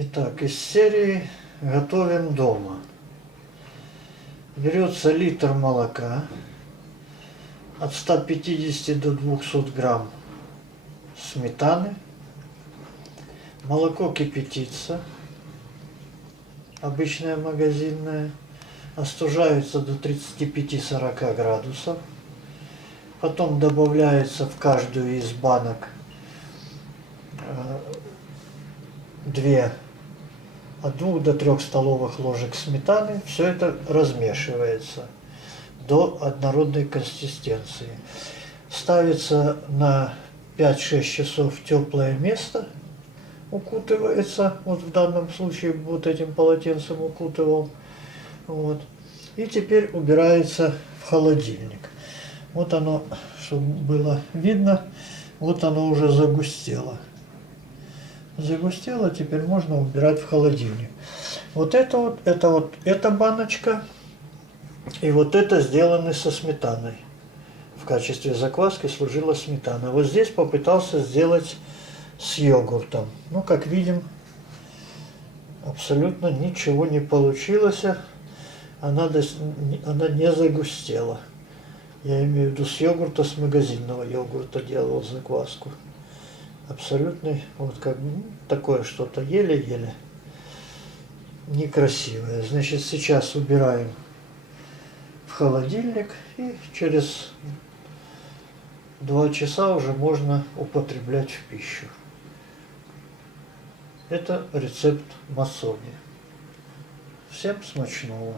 Итак, из серии «Готовим дома». Берется литр молока от 150 до 200 грамм сметаны. Молоко кипятится, обычное магазинное, остужается до 35-40 градусов. Потом добавляется в каждую из банок э, две от двух до трех столовых ложек сметаны. Все это размешивается до однородной консистенции. Ставится на 5-6 часов в теплое место, укутывается, вот в данном случае вот этим полотенцем укутывал, вот. И теперь убирается в холодильник. Вот оно, чтобы было видно, вот оно уже загустело загустело, теперь можно убирать в холодильник. Вот это вот, это вот, эта баночка, и вот это сделаны со сметаной. В качестве закваски служила сметана. Вот здесь попытался сделать с йогуртом. Ну, как видим, абсолютно ничего не получилось. Она, она не загустела. Я имею в виду с йогурта, с магазинного йогурта делал закваску абсолютный, вот как ну, такое что-то еле-еле некрасивое. Значит, сейчас убираем в холодильник и через два часа уже можно употреблять в пищу. Это рецепт масони. Всем смачного!